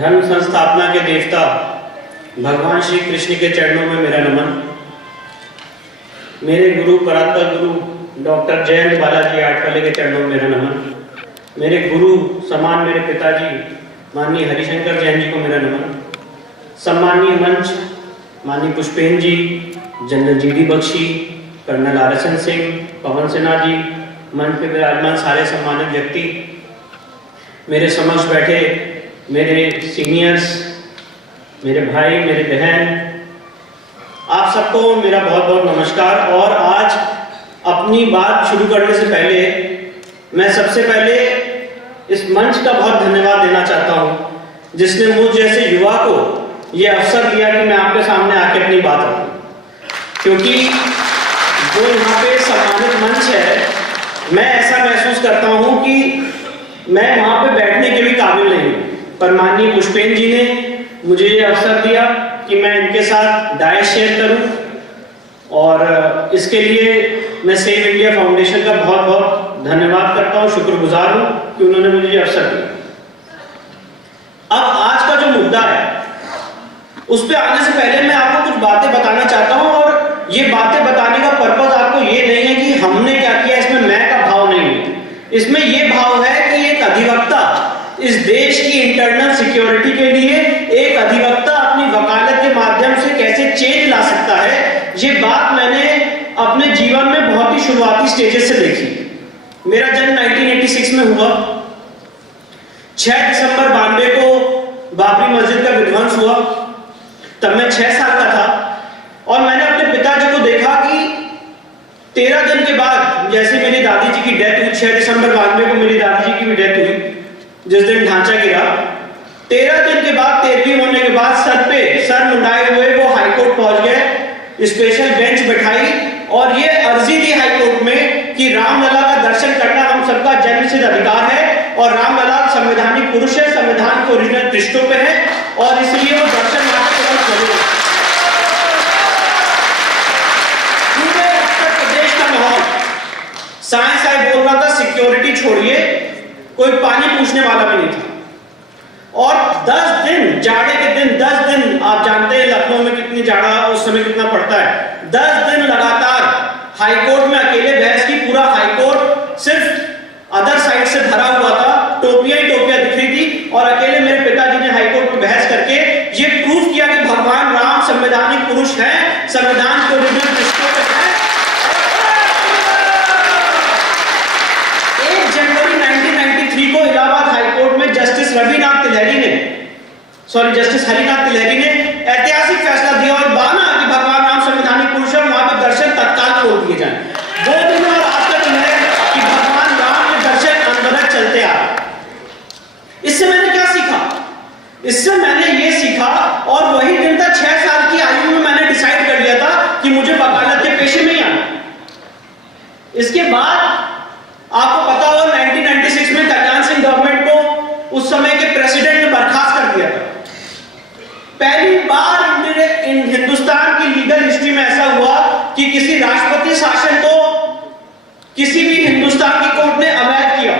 धर्म संस्थापना के देवता भगवान श्री कृष्ण के चरणों में मेरा नमन। मेरे गुरु परात्पर गुरु डॉक्टर जयंत बालाजी आठवले के चरणों में मेरा नमन। मेरे गुरु समान मेरे पिताजी माननीय हरिशंकर जैन जी को मेरा नमन। सम्माननीय मंच माननीय Pushpendra ji, general GD Bakshi, colonel RSN Singh, Pawan Sinha ji, मंच पे विराजमान सारे सम्मानित व्यक्ति, मेरे समक्ष बैठे मेरे सीनियर्स, मेरे भाई, मेरे बहन, आप सबको मेरा बहुत बहुत नमस्कार। और आज अपनी बात शुरू करने से पहले मैं सबसे पहले इस मंच का बहुत धन्यवाद देना चाहता हूँ जिसने मुझ जैसे युवा को ये अवसर दिया कि मैं आपके सामने आके अपनी बात रखूँ। क्योंकि जो यहाँ पे सम्मानित मंच है, मैं ऐसा महसूस करता हूँ कि मैं वहाँ पे बैठने के भी काबिल नहीं हूँ, पर माननीय पुष्पेंद्र जी ने मुझे ये अवसर दिया कि मैं इनके साथ डायस शेयर करूं। और इसके लिए मैं सेव इंडिया फाउंडेशन का बहुत बहुत धन्यवाद करता हूं, शुक्रगुजार हूं कि उन्होंने मुझे ये अवसर दिया। अब आज का जो मुद्दा है उस पर आने से पहले मैं आपको कुछ बातें बताना चाहता हूं। और ये बातें बताने का पर्पज आपको ये नहीं है कि हमने क्या किया, इसमें मैं का भाव नहीं है। इसमें ये भाव है कि एक अधिवक्ता इस देश की इंटरनल सिक्योरिटी के लिए एक अधिवक्ता अपनी वकालत के माध्यम से कैसे चेंज ला सकता है, ये बात मैंने अपने जीवन में बहुत ही शुरुआती स्टेजेस से देखी। मेरा जन्म 1986 में हुआ। 6 दिसंबर 92 को बाबरी मस्जिद का विध्वंस हुआ। तब मैं 6 साल का था और मैंने अपने पिताजी को देखा कि 13 दिन के बाद, जैसे मेरी दादी जी की डेथ हुई, 6 दिसंबर 92 को मेरी दादी जी की भी डेथ हुई जिस दिन ढांचा गिरा। 13 दिन के बाद, 13वीं होने के बाद सर मुंडाए हुए वो हाईकोर्ट पहुंच गए, स्पेशल बेंच बैठाई और ये अर्जी दी हाईकोर्ट में कि रामलला का दर्शन करना हम सबका जन्मसिद्ध अधिकार है और रामलला संवैधानिक पुरुष है, संविधान के ओरिजिनल पृष्ठों पे है और इसलिए वो दर्शन पूरे उत्तर प्रदेश का माहौल साइंस साहब बोल रहा था सिक्योरिटी छोड़िए, कोई पानी पूछने वाला भी नहीं था। और 10 दिन, जाड़े के दिन 10 दिन, आप जानते हैं लखनऊ में कितनी जाड़ा उस समय कितना पड़ता है, 10 दिन लगातार हाईकोर्ट में अकेले बहस की। पूरा हाईकोर्ट सिर्फ अदर साइड से भरा हुआ था, टोपियां ही टोपियां दिख रही थी और अकेले मेरे पिताजी ने हाईकोर्ट में बहस करके ये प्रूफ किया कि भगवान राम संवैधानिक पुरुष है, संविधान के ओरिजिनल पृष्ठों पे है। 1 जनवरी 1993 को इलाहाबाद हाईकोर्ट में जस्टिस हरिनाथ तिलहरी ने ऐतिहासिक फैसला दिया और माना कि भगवान राम संवैधानिक पुरुष है, वहां पे दर्शन तत्काल खोल दिए जाएं। वो दिन और आज का दिन है कि भगवान राम के दर्शन अनवरत चलते आ रहे। इससे मैंने क्या सीखा? इससे मैंने ये सीखा, और वही दिन था 6 साल की आयु में मैंने डिसाइड कर लिया था कि मुझे वकालत के पेशे में ही आना। इसके बाद आपको पता हो 1996 में कल्याण सिंह गवर्नमेंट को उस समय के प्रेसिडेंट ने बर्खास्त कर दिया था। पहली बार हिंदुस्तान की लीगल हिस्ट्री में ऐसा हुआ कि किसी राष्ट्रपति शासन को किसी भी हिंदुस्तान की कोर्ट ने अवैध किया।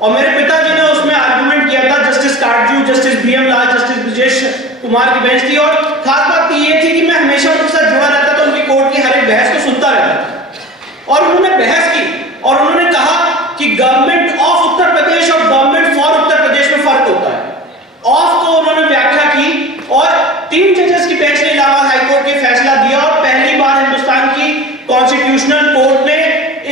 और मेरे पिताजी ने उसमें आर्गुमेंट किया था, जस्टिस काटजू, जस्टिस बीएम लाल, जस्टिस ब्रजेश कुमार की बेंच थी। और खास बात ये थी कि मैं हमेशा उनके साथ जुड़ा रहता था, उनकी कोर्ट की हर एक बहस को सुनता रहता था। और उन्होंने बहस की और उन्होंने कहा कि गवर्नमेंट ऑफ उत्तर प्रदेश और गवर्नमेंट फॉर उत्तर प्रदेश में फर्क होता है। ऑफ को उन्होंने व्याख्या की और 3 जजेस की बेंच ने इलाहाबाद हाईकोर्ट के फैसला दिया और पहली बार हिंदुस्तान की कॉन्स्टिट्यूशनल कोर्ट ने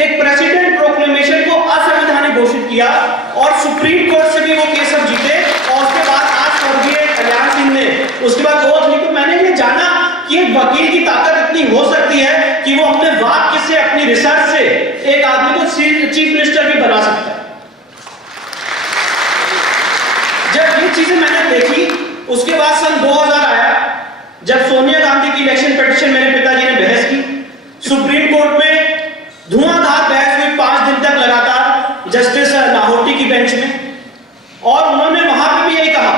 एक प्रेसिडेंट प्रोक्लेमेशन को असंवैधानिक घोषित किया और सुप्रीम कोर्ट से भी वो केस अब जीते। और उसके बाद आज स्वर्गीय कल्याण सिंह ने उसके बाद ओथ ली। तो मैंने ये जाना कि एक वकील की ताकत इतनी हो सकती है कि वो अपने वाक्य से, अपनी रिसर्च से एक आदमी को चीफ मिनिस्टर भी बना सकता है। जब ये चीजें मैंने देखी, उसके बाद सन 2000 आया, जब सोनिया गांधी की इलेक्शन पिटीशन मेरे पिताजी ने बहस की। सुप्रीम कोर्ट में धुआंधार बहस हुई 5 दिन तक लगातार जस्टिस लाहौटी की बेंच में। और उन्होंने वहां पे भी यही कहा,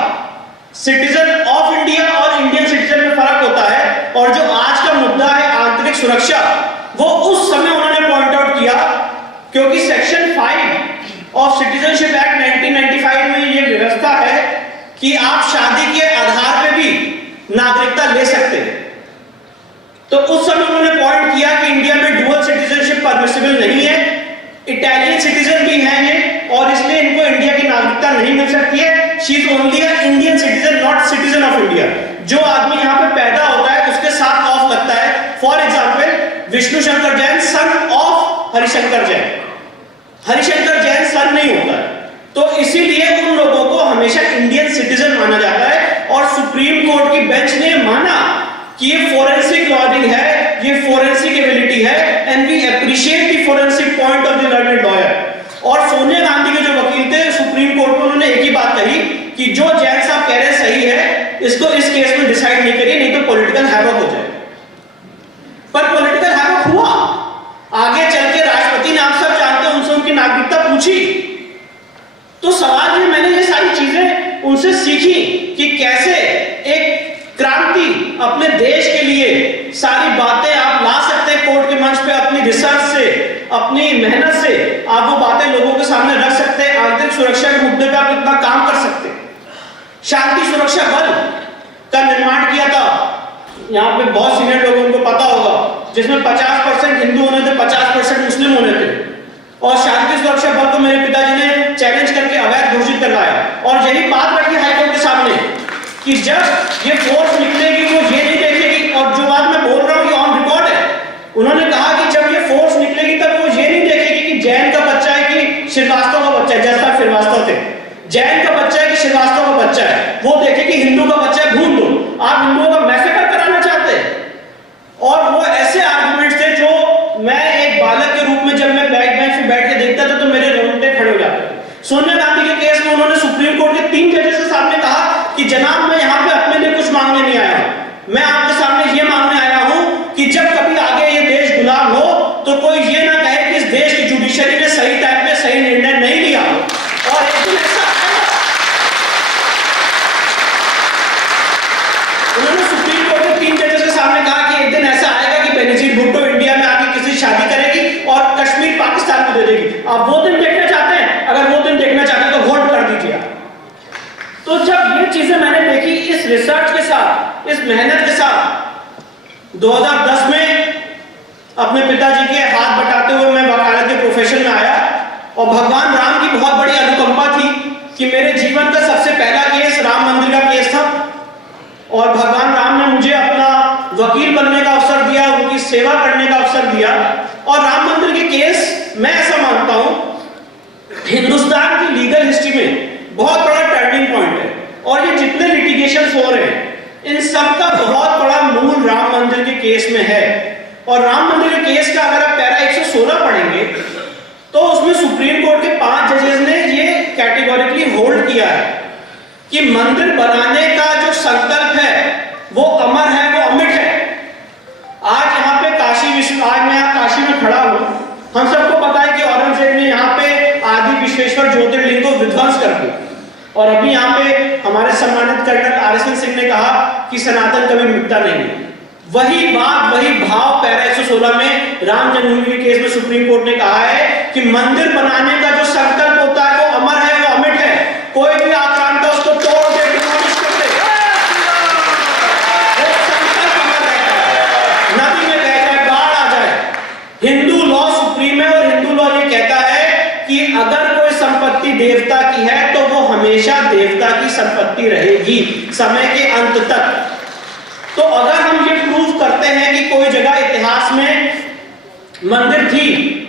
सिटीजन ऑफ इंडिया और इंडियन सिटीजन में फर्क होता है। और जो आज का मुद्दा है आंतरिक सुरक्षा, वो उस समय उन्होंने पॉइंट आउट किया क्योंकि सेक्शन 5 ऑफ सिटीजनशिप एक्ट 1995 में ये व्यवस्था है कि आप शादी के आधार पे भी नागरिकता ले सकते हैं। तो उस समय उन्होंने पॉइंट किया कि इंडिया में डुअल सिटीजनशिप परमिसिबल नहीं है, इटालियन सिटीजन भी हैं ये, और इसलिए इनको इंडिया की नागरिकता नहीं मिल सकती है। She is only a Indian citizen, not citizen of India. जो आदमी यहाँ पे पैदा होता है उसके साथ ऑफ लगता है। For example Vishnu Shankar Jain son of Harishankar Jain, Harishankar Jain son नहीं होता है। तो इसीलिए उन लोगों को हमेशा इंडियन सिटीजन माना जाता है, और सुप्रीम कोर्ट की बेंच ने माना कि ये फोरेंसिक लॉजिक है, ये फोरेंसिक एबिलिटी है, and we appreciate the forensic point of the learned lawyer. और सोनिया गांधी के जो वकील थे सुप्रीम कोर्ट में, उन्होंने एक ही बात कही कि जो जैन साहब कह रहे हैं सही है, इसको इस केस में डिसाइड नहीं करिए, नहीं तो पॉलिटिकल हैवक हो जाए। पर पॉलिटिकल हैवक हुआ। आगे चल के राष्ट्रपति ने, आप सब जानते हैं, उनसे उनकी नागरिकता पूछी। तो सवाल ये, मैंने ये सारी चीजें उनसे सीखी कि कैसे एक क्रांति अपने देश के लिए सारी बातें आप ला सकते हैं कोर्ट के मंच पे, अपनी रिसर्च से, अपनी मेहनत से आप वो बातें लोगों के सामने रख सकते हैं। आंतरिक सुरक्षा के मुद्दे पे आप इतना काम कर सकते हैं। शांति सुरक्षा बल का निर्माण किया था, यहाँ पे बहुत सीनियर लोगों को पता होगा, जिसमें 50% हिंदू होने थे, 50% मुस्लिम होने थे। और शांति सुरक्षा बल को मेरे पिताजी ने चैलेंज करके अवैध घोषित करवाया, और यही बात रखी हाईकोर्ट के सामने कि जब ये फोर्स निकलेगी वो ये नहीं देखेगी, और जो बात मैं बोल रहा हूँ ये ऑन रिकॉर्ड है, उन्होंने कहा कि जब ये फोर्स निकलेगी तब वो ये नहीं देखेगी कि जैन का बच्चा है कि श्रीवास्तव का बच्चा है, जैसा श्रीवास्तव थे, जैन का बच्चा है कि श्रीवास्तव का बच्चा है, वो देखेगी हिंदू का बच्चा है, ढूंढ लो। आप हिंदुओं का मैसेकर कराना चाहते हैं। और वो ऐसे आर्गुमेंट्स थे जो मैं एक बालक के रूप में जब मैं बैक बेंच पे बैठ के देखता था तो मेरे रोंगटे खड़े हो जाते थे। सोनिया गांधी के केस में उन्होंने सुप्रीम कोर्ट के 3 जजेस के सामने कहा कि जनाब, मैं यहाँ पे अपने लिए कुछ मांगने नहीं आया हूं, मैं आपके सामने ये मांगने आया हूं कि जब कभी आगे ये देश गुलाम हो तो कोई ये ना कहे कि इस देश की जुडिशरी ने सही टाइम पे सही निर्णय नहीं लिया। और एक दिन ऐसा उन्होंने सुप्रीम कोर्ट के 3 जजेस के सामने कहा कि एक दिन ऐसा आएगा कि बेनजीर भुट्टो इंडिया में आके किसी शादी करेगी और कश्मीर पाकिस्तान को दे देगी। आप वो दिन देखना चाहते हैं? अगर वो दिन देखना चाहते हैं तो वोट कर दीजिए आप। तो जब ये चीजें मैंने देखी, इस रिसर्च के साथ, इस मेहनत के साथ, 2010 में अपने पिताजी के हाथ बटाते हुए मैं वकालत के प्रोफेशन में आया। और भगवान राम की बहुत बड़ी अनुकंपा थी कि मेरे जीवन का सबसे पहला केस राम मंदिर का केस था, और भगवान राम ने मुझे अपना वकील बनने का अवसर दिया, उनकी सेवा करने का अवसर दिया। और राम मंदिर के केस, मैं ऐसा मानता हूं, हिंदुस्तान की लीगल हिस्ट्री में बहुत बड़ा टर्निंग पॉइंट है। और ये जितने लिटिगेशंस हो रहे हैं, इन सब का बहुत बड़ा मूल राम मंदिर के केस में है। और राम मंदिर के केस का अगर आप पैरा 116 पढ़ेंगे तो उसमें सुप्रीम कोर्ट के 5 जजेस ने ये कैटेगोरिकली होल्ड किया है कि मंदिर बनाने का जो संकल्प है वो अमर है, वो अमिट है। आज यहाँ पे आज मैं यहाँ काशी में खड़ा हूँ। हम सबको पता है कि औरंगजेब ने यहाँ पे आदि विश्वेश्वर ज्योतिर्लिंग को विध्वंस कर दिया, और अभी यहाँ पे हमारे सम्मानित कर्नल आर.एस.एन. सिंह ने कहा कि सनातन कभी मिटता नहीं है। वही बात, वही भाव पैरा 116 में राम जन्मभूमि के केस में सुप्रीम कोर्ट ने कहा है कि मंदिर बनाने का जो संकल्प होता है वो अमर है, वो अमिट है। कोई भी आक्रांता उसको तोड़ दे, डिमोलिश कर दे, वो संकल्प अमर रहता है। नदी में बह जाए, बाढ़ आ जाए, हिंदू लॉ सुप्रीम है। और हिंदू लॉ ये कहता है कि अगर कोई संपत्ति देवता की है तो वो हमेशा देवता की संपत्ति रहेगी समय के अंत तक। तो अगर हम ये प्रूव करते हैं कि कोई जगह इतिहास में मंदिर थी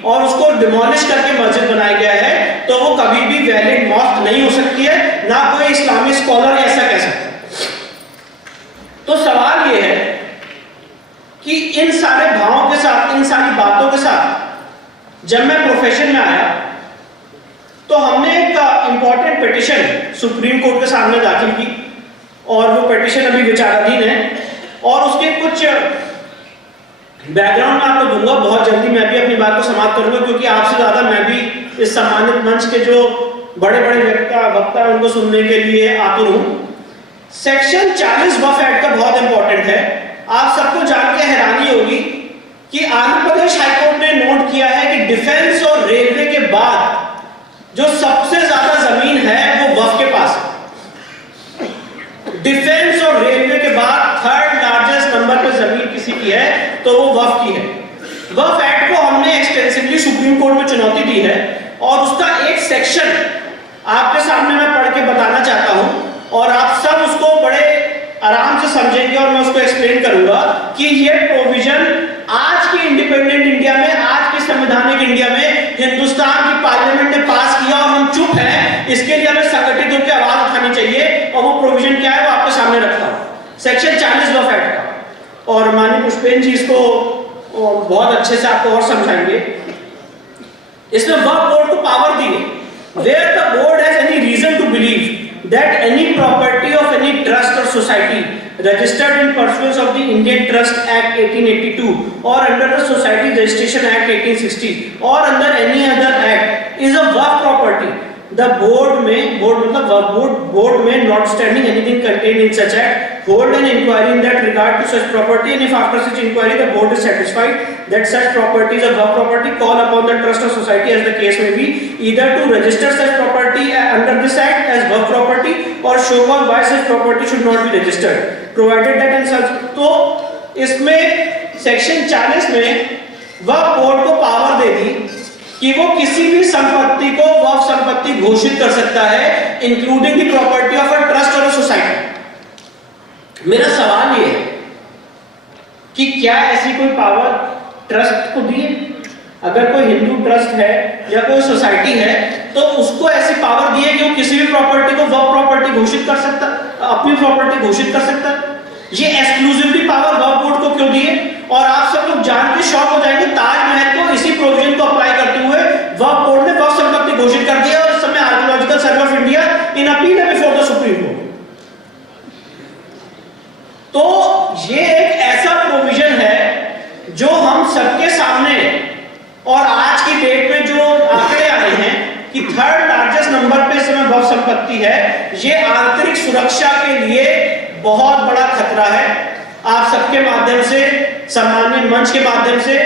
और उसको डिमोलिश करके मस्जिद बनाया गया है, तो वो कभी भी वैलिड मॉस्क नहीं हो सकती है, ना कोई इस्लामी स्कॉलर ऐसा कह सकता। तो सवाल ये है कि इन सारे भावों के साथ, इन सारी बातों के साथ जब मैं प्रोफेशन में आया तो हमने एक इंपॉर्टेंट पिटिशन सुप्रीम कोर्ट के सामने दाखिल की, और वो पिटिशन अभी विचाराधीन है। और उसके कुछ बैकग्राउंड मैं आपको दूंगा बहुत जल्दी। मैं भी अपनी बात को समाप्त करूंगा, क्योंकि आपसे ज्यादा मैं भी इस सम्मानित मंच के जो बड़े बड़े वक्ता है उनको सुनने के लिए आतुर हूं। सेक्शन 40 वक्फ एक्ट का बहुत इंपॉर्टेंट है। आप सबको जान के हैरानी होगी कि आंध्र प्रदेश हाईकोर्ट ने नोट किया है कि डिफेंस और रेलवे के बाद जो सबसे ज्यादा जमीन है वो वक्फ के पास है। डिफेंस और रेलवे के बाद थर्ड लार्जेस्ट नंबर पे जमीन किसी की है तो वो वक्फ की है। वक्फ एक्ट को हमने एक्सटेंसिवली सुप्रीम कोर्ट में चुनौती दी है और उसका एक सेक्शन आपके सामने मैं पढ़ के बताना चाहता हूं और आप सब उसको बड़े आराम से समझेंगे और मैं उसको एक्सप्लेन करूंगा कि ये प्रोविजन आज की इंडिपेंडेंट इंडिया में, आज की संवैधानिक इंडिया में हिंदुस्तान की पार्लियामेंट ने पास किया और हम चुप हैं, इसके लिए हमें संगठित होकर आवाज उठानी चाहिए। और वो प्रोविजन क्या है वो आपके सामने रखता हूं, सेक्शन 40 वक्फ एक्ट का। और माननीय पुष्पेन जी इसको बहुत अच्छे से आपको और समझाएंगे। इसमें वक्फ बोर्ड को पावर दी है, where the board has any reason to believe that any property of any trust or society registered in pursuance of the Indian Trust Act 1882 or under the Society Registration Act 1860 or under any other act is a Waqf property, the board में notwithstanding anything contained in such act hold an inquiry in that regard to such property, and if after such inquiry the board is satisfied that such property is a Waqf property, call upon the trust or society as the case may be either to register such property under this act as Waqf property or show cause why such property should not be registered provided that in such। तो इसमें section 40 में वक्फ board को power दे दी कि वो किसी भी संपत्ति को वक्फ संपत्ति घोषित कर सकता है including the property of a trust और अ सोसाइटी। मेरा सवाल ये है कि क्या ऐसी कोई पावर ट्रस्ट को दी है? अगर कोई हिंदू ट्रस्ट है या कोई सोसाइटी है तो उसको ऐसी पावर दी है कि वो किसी भी प्रॉपर्टी को वक्फ प्रॉपर्टी घोषित कर सकता, अपनी प्रॉपर्टी घोषित कर सकता। ये एक्सक्लूसिवली पावर वक्फ बोर्ड को क्यों दी है? और आप सब लोग जान के शॉक हो जाएंगे, ताजमहल को इसी प्रोविजन को अप्लाई करते हुए वक्फ बोर्ड ने वक्फ संपत्ति घोषित कर दिया और इस समय archaeological survey of India in appeal है बिफोर द सुप्रीम कोर्ट। तो ये एक ऐसा प्रोविजन है जो हम सबके सामने और आज की डेट में जो आंकड़े आ रहे हैं कि थर्ड लार्जेस्ट नंबर पे इस समय वक्फ संपत्ति है, ये आंतरिक सुरक्षा के लिए बहुत बड़ा खतरा है। आप सबके माध्यम से, सम्मानीय मंच के माध्यम से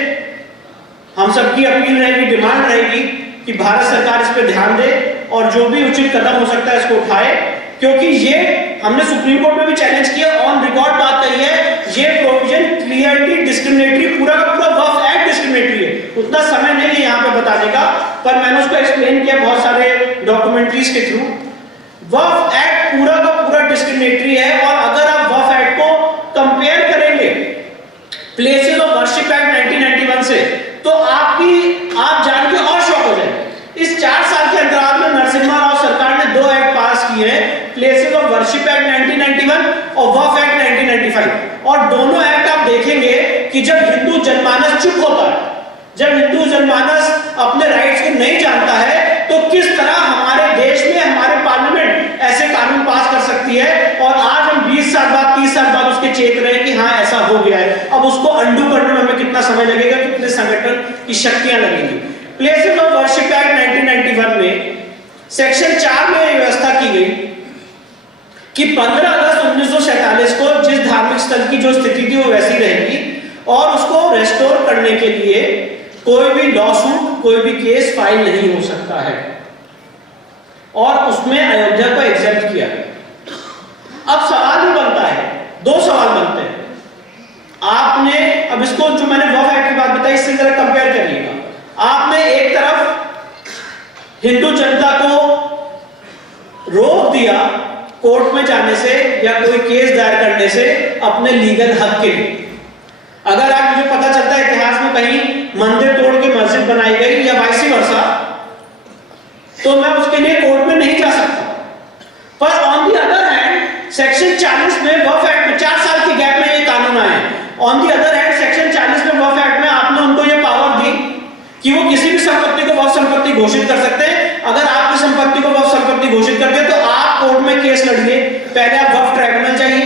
हम सबकी अपील रहेगी, डिमांड रहेगी कि भारत सरकार इस पे ध्यान दे और जो भी उचित कदम हो सकता है इसको उठाए, क्योंकि ये हमने सुप्रीम कोर्ट में भी चैलेंज किया, ऑन रिकॉर्ड बात कही है, ये प्रोविजन क्लियरली डिस्क्रिमिनेटरी, पूरा का पूरा वक्फ एक्ट डिस्क्रिमिनेटरी है। उतना समय नहीं है यहाँ पे बताने का, पर मैंने उसको एक्सप्लेन किया बहुत सारे डॉक्यूमेंट्रीज के थ्रू। वक्फ एक्ट पूरा का पूरा डिस्क्रिमिनेटरी है और अगर आप वक्फ एक्ट को कंपेयर करेंगे प्लेसेस ऑफ वर्शिप एक्ट 1991 से तो आप जान के और शॉक हो जाएंगे। इस 4 साल के अंतराल में नरसिम्हा राव सरकार ने 2 एक्ट पास किए हैं, प्लेसेस ऑफ वर्शिप एक्ट 1991 और वक्फ एक्ट 1995। और दोनों एक्ट आप देखेंगे कि जब हिंदू जनमानस चुप होता है, जब हिंदू जनमानस अपने राइट्स को नहीं जानता है, तो किस तरह हमारे देश में हमारे पार्लियामेंट ऐसे कानून पास कर सकती है। और आज हम 20 साल बाद 30 साल बाद उसके चेक रहे हैं कि हाँ ऐसा हो गया है। अब उसको अंडू करने में हमें कितना समय लगेगा, कितने संगठन की शक्तियां लगेंगी। प्लेसेस ऑफ वर्शिप एक्ट 1991 में सेक्शन 4 में यह व्यवस्था की गई कि 15 अगस्त 1947 को जिस धार्मिक स्थल की जो स्थिति थी वो वैसी रहेगी और उसको रेस्टोर करने के लिए कोई भी लॉसूट, कोई भी केस फाइल नहीं हो सकता है और उसमें अयोध्या को एग्जेम्प्ट किया। अब सवाल ही बनता है, 2 सवाल बनते हैं। आपने अब इसको जो मैंने वक्फ एक्ट की बात बताई इससे जरा कंपेयर करिएगा। आपने एक तरफ हिंदू जनता को रोक दिया कोर्ट में जाने से या कोई केस दायर करने से अपने लीगल हक के लिए। अगर आज मुझे पता चलता है इतिहास में कहीं मंदिर तोड़ के मस्जिद बनाई गई या वाइस वर्सा, तो मैं उसके लिए कोर्ट में नहीं जा सकता। पर on the other hand section 40 में वक्फ एक्ट में 4 साल के गैप में ये कानून आए। On the other hand section 40 में वक्फ एक्ट में आपने उनको ये पावर दी कि वो किसी भी संपत्ति को वक्फ संपत्ति घोषित कर सकते हैं। अगर आपकी संपत्ति को वक्फ संपत्ति घोषित कर दिया तो आप कोर्ट में केस लड़िए। पहले आप वक्फ ट्राइब्यूनल जाइए,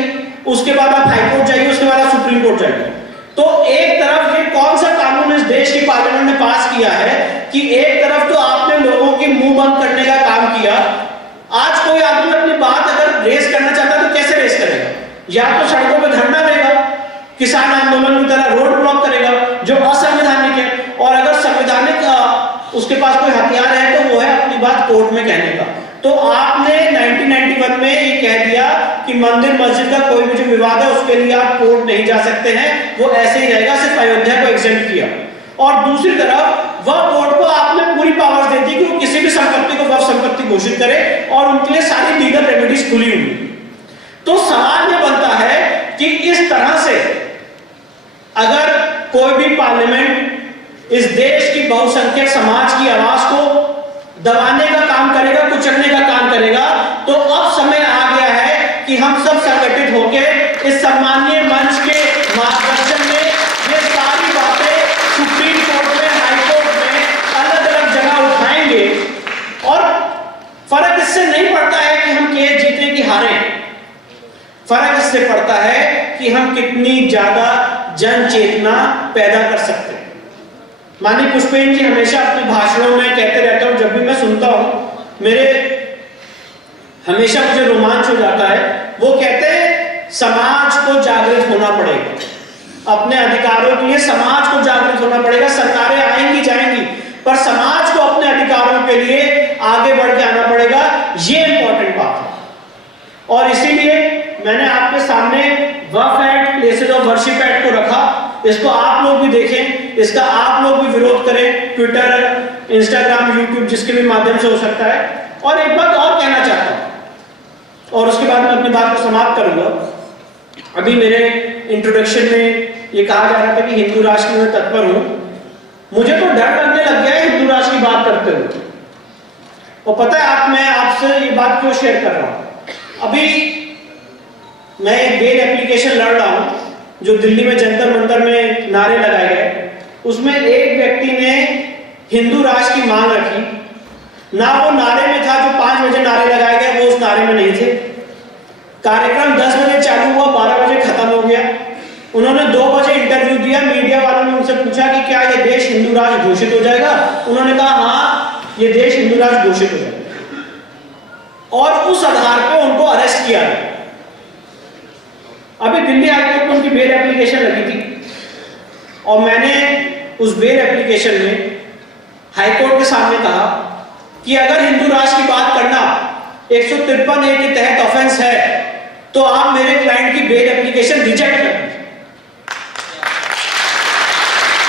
उसके बाद आप हाई कोर्ट जाइए, उसके बाद आप सुप्रीम कोर्ट जाइए। तो एक तरफ ये कौन सा कानून इस देश की पार्लियामेंट ने पास किया है कि एक तरफ तो आपने लोगों की मुंह बंद करने का काम किया। आज कोई आदमी अपनी बात अगर रेस करना चाहता है तो कैसे रेस करेगा? या तो सड़कों पे धरना देगा, किसान आंदोलन की तरह रोड ब्लॉक करेगा जो असंवैधानिक है, और अगर संवैधानिक उसके पास कोई हथियार है तो वो है अपनी बात कोर्ट में कहने का। तो आपने 1991 में ये कह दिया कि मंदिर मस्जिद का कोई भी जो विवाद है उसके लिए आप कोर्ट नहीं जा सकते हैं, वो ऐसे ही रहेगा, सिर्फ अयोध्या को एग्जेम्प्ट किया। और दूसरी तरफ वह कोर्ट को आपने पूरी पावर्स दे दी कि वो किसी भी संपत्ति को वक्फ संपत्ति घोषित करे और उनके लिए सारी लीगल रेमेडीज खुली हुई। तो सवाल यह बनता है कि इस तरह से अगर कोई भी पार्लियामेंट इस देश की बहुसंख्यक समाज की आवाज को दबाने का काम करेगा, कुचलने का काम करेगा, तो अब समय आ गया है कि हम सब संगठित होकर इस सम्मानीय मंच के मार्गदर्शन में ये सारी बातें सुप्रीम कोर्ट में, हाई कोर्ट में, अलग अलग जगह उठाएंगे। और फर्क इससे नहीं पड़ता है कि हम केस जीते कि हारे, फर्क इससे पड़ता है कि हम कितनी ज्यादा जन चेतना पैदा कर सकते हैं। माननीय पुष्पेन जी हमेशा अपने भाषणों में कहते रहते हो, जब भी मैं सुनता हूं मेरे हमेशा मुझे रोमांच हो जाता है। वो कहते हैं समाज को जागृत होना पड़ेगा, अपने अधिकारों के लिए समाज को जागृत होना पड़ेगा। सरकारें आएंगी जाएंगी, पर समाज को अपने अधिकारों के लिए आगे बढ़ के आना पड़ेगा, ये इंपॉर्टेंट बात है। और इसीलिए मैंने आपके सामने Waqf act, places of worship act को रखा। इसको आप लोग भी देखें, इसका आप लोग भी विरोध करें, ट्विटर, इंस्टाग्राम, यूट्यूब, जिसके भी माध्यम से हो सकता है। और एक बात और कहना चाहता हूं और उसके बाद मैं अपनी बात को समाप्त करूंगा। अभी मेरे इंट्रोडक्शन में ये कहा जा रहा था कि हिंदू राष्ट्र में तत्पर हूं। मुझे तो डर लगने लग गया है हिंदू राष्ट्र की बात करते हुए। और पता है मैं आपसे ये बात क्यों शेयर कर रहा हूं। अभी मैं एक बेल एप्लीकेशन लड़ रहा हूं जो दिल्ली में जंतर मंतर में नारे लगाए गए। उसमें एक व्यक्ति ने हिंदू राष्ट्र की मांग रखी, ना वो नारे में था जो 5 बजे नारे लगाए गए, वो उस नारे में नहीं थे। कार्यक्रम 10 बजे चालू हुआ, 12 बजे खत्म हो गया। उन्होंने 2 बजे इंटरव्यू दिया, मीडिया वालों ने उनसे पूछा कि क्या ये देश हिंदू राष्ट्र घोषित हो जाएगा। उन्होंने कहा हाँ, ये देश हिंदू राष्ट्र घोषित हो जाएगा, और उस आधार पर उनको अरेस्ट किया गया। अभी दिल्ली हाईकोर्ट में उनकी बेल एप्लीकेशन लगी थी और मैंने उस बेल एप्लीकेशन में हाईकोर्ट के सामने कहा कि अगर हिंदू राष्ट्र की बात करना 153A के तहत ऑफेंस है तो आप मेरे क्लाइंट की बेल एप्लीकेशन रिजेक्ट कर दीजिए।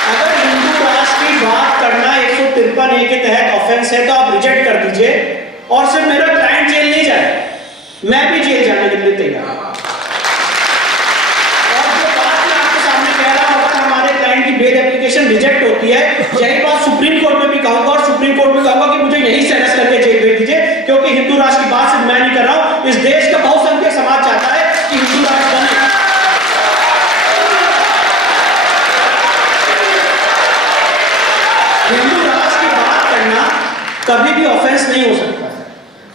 अगर हिंदू राष्ट्र की बात करना 153A के तहत ऑफेंस है तो आप रिजेक्ट कर दीजिए, और सिर्फ मेरा क्लाइंट जेल नहीं जाए, मैं भी जेल जाने के लिए तैयार हूं। बेल एप्लीकेशन रिजेक्ट होती है, यही बात सुप्रीम कोर्ट में भी कहूंगा, और सुप्रीम कोर्ट में कहूंगा कि मुझे यही से अरेस्ट करके जेल भेज दीजिए, क्योंकि हिंदू राष्ट्र की बात सिर्फ मैं नहीं कर रहा हूं, इस देश का बहुसंख्यक समाज चाहता है कि हिंदू राष्ट्र बने। हिंदू राष्ट्र की बात करना कभी भी ऑफेंस नहीं हो सकता,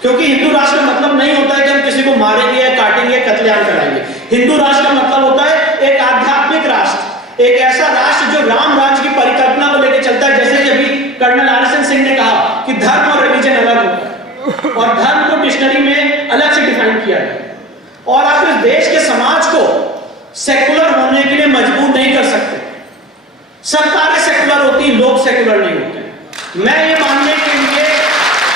क्योंकि हिंदू राष्ट्र का मतलब नहीं होता है कि हम किसी को मारेंगे, काटेंगे, कत्लेआम कराएंगे। हिंदू राष्ट्र का मतलब होता है एक आध्यात्मिक राष्ट्र, एक ऐसा राष्ट्र जो राम राज्य की परिकल्पना को लेकर चलता है। जैसे कि अभी कर्नल आर.एस.एन. सिंह ने कहा कि धर्म और रिलीजन अलग होता है, और धर्म को डिक्शनरी में अलग से डिफाइन किया गया। और आप इस देश के समाज को सेकुलर होने के लिए मजबूर नहीं कर सकते। सरकारें सेकुलर होती, लोग सेकुलर नहीं होते। मैं ये मानने के लिए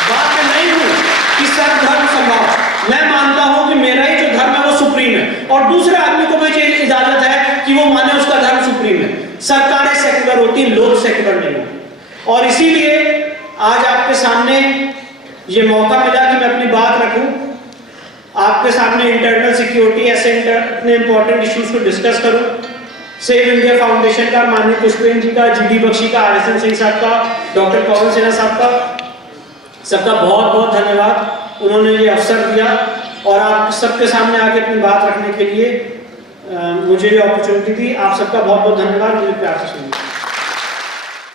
बात नहीं हूं कि सब धर्म संभाव। मैं मानता हूं कि मेरा ही जो धर्म है वो सुप्रीम है, और दूसरे आदमी को भी इजाजत है कि वो माने उसका धर्म सुप्रीम है। सरकारें सेकुलर होती, लोग सेकुलर नहीं होते। और इसीलिए आज आपके सामने ये मौका मिला कि मैं अपनी बात रखूं, आपके सामने इंटरनल सिक्योरिटी ऐसे इतने इंपॉर्टेंट इश्यूज को डिस्कस करूं। सेव इंडिया फाउंडेशन का, माननीय पुष्पेन जी का, जी.डी. बख्शी का, आर.एस.एन. सिंह साहब का, डॉक्टर पवन सिन्हा साहब का, सबका बहुत बहुत धन्यवाद। उन्होंने ये अवसर दिया और आप सबके सामने आके अपनी बात रखने के लिए मुझे ये अपॉर्चुनिटी दी। आप सबका बहुत बहुत धन्यवाद। मुझे प्यार से सुनिए।